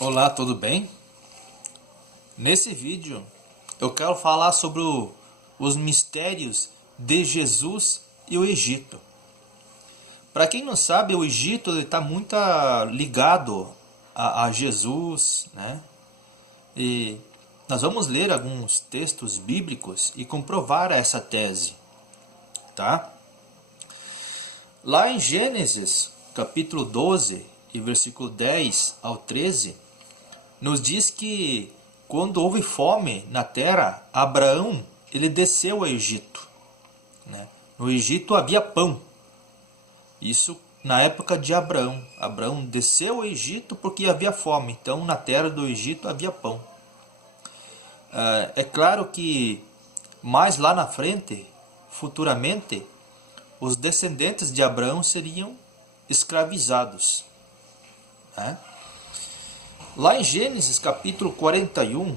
Olá, tudo bem? Nesse vídeo eu quero falar sobre os mistérios de Jesus e o Egito. Para quem não sabe, o Egito está muito ligado a Jesus, né? E nós vamos ler alguns textos bíblicos e comprovar essa tese, tá? Lá em Gênesis, capítulo 12, e versículo 10 ao 13, nos diz que quando houve fome na terra, Abraão ele desceu ao Egito, né? No Egito havia pão. Isso na época de Abraão. Abraão desceu ao Egito porque havia fome. Então na terra do Egito havia pão. É claro que mais lá na frente, futuramente, os descendentes de Abraão seriam escravizados, né? Lá em Gênesis capítulo 41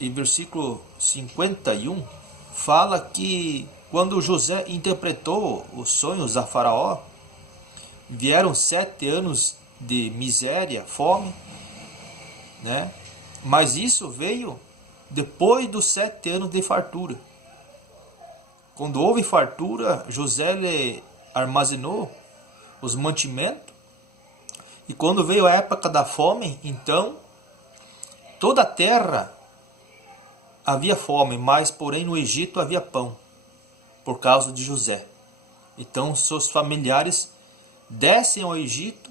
e versículo 51, fala que quando José interpretou os sonhos a Faraó, vieram 7 anos de miséria, fome, né? Mas isso veio depois dos 7 anos de fartura. Quando houve fartura, José lhe armazenou os mantimentos. E quando veio a época da fome, então, toda a terra havia fome, mas porém no Egito havia pão, por causa de José. Então seus familiares descem ao Egito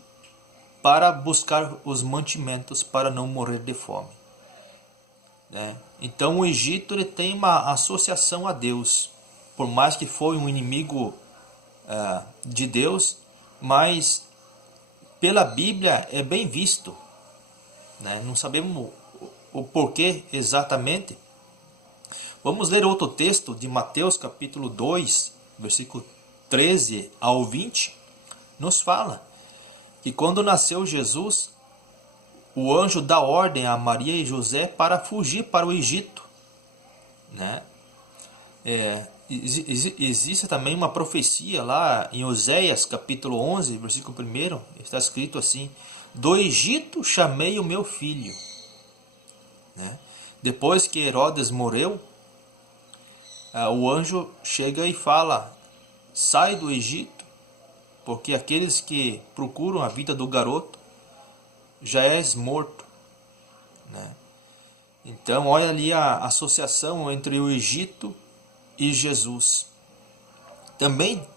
para buscar os mantimentos para não morrer de fome, né? Então o Egito ele tem uma associação a Deus, por mais que foi um inimigo de Deus, mas pela Bíblia é bem visto, né? Não sabemos o porquê exatamente. Vamos ler outro texto de Mateus capítulo 2, versículo 13 ao 20. Nos fala que quando nasceu Jesus, o anjo dá ordem a Maria e José para fugir para o Egito, né? Existe também uma profecia lá em Oséias capítulo 11, versículo 1, está escrito assim: do Egito chamei o meu filho, né? Depois que Herodes morreu, o anjo chega e fala: sai do Egito, porque aqueles que procuram a vida do garoto já és morto, né? Então olha ali a associação entre o Egito e Jesus. Também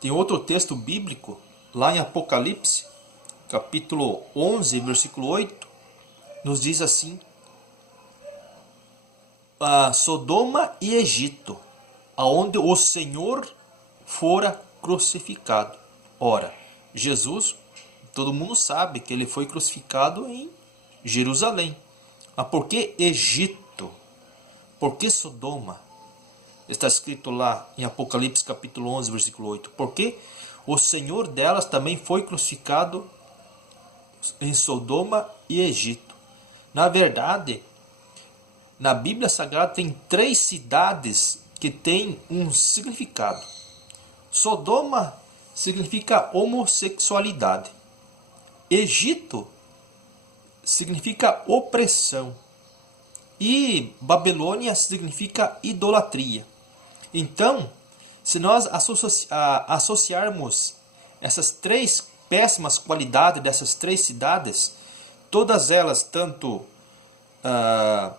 tem outro texto bíblico lá em Apocalipse, capítulo 11, versículo 8, nos diz assim: Sodoma e Egito, aonde o Senhor fora crucificado. Ora, Jesus, todo mundo sabe que ele foi crucificado em Jerusalém. Mas por que Egito? Por que Sodoma? Está escrito lá em Apocalipse capítulo 11, versículo 8. Porque o Senhor delas também foi crucificado em Sodoma e Egito. Na verdade, na Bíblia Sagrada tem 3 cidades que têm um significado. Sodoma significa homossexualidade. Egito significa opressão. E Babilônia significa idolatria. Então, se nós associarmos essas 3 péssimas qualidades dessas 3 cidades, todas elas, tanto a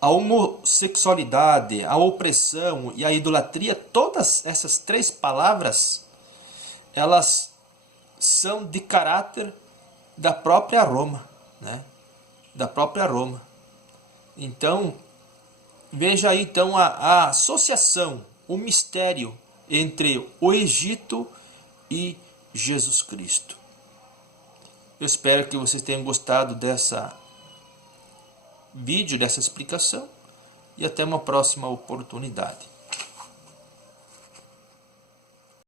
homossexualidade, a opressão e a idolatria, todas essas 3 palavras, elas são de caráter da própria Roma, né? Da própria Roma. Então, veja aí então a associação, o mistério entre o Egito e Jesus Cristo. Eu espero que vocês tenham gostado dessa vídeo, dessa explicação, e até uma próxima oportunidade.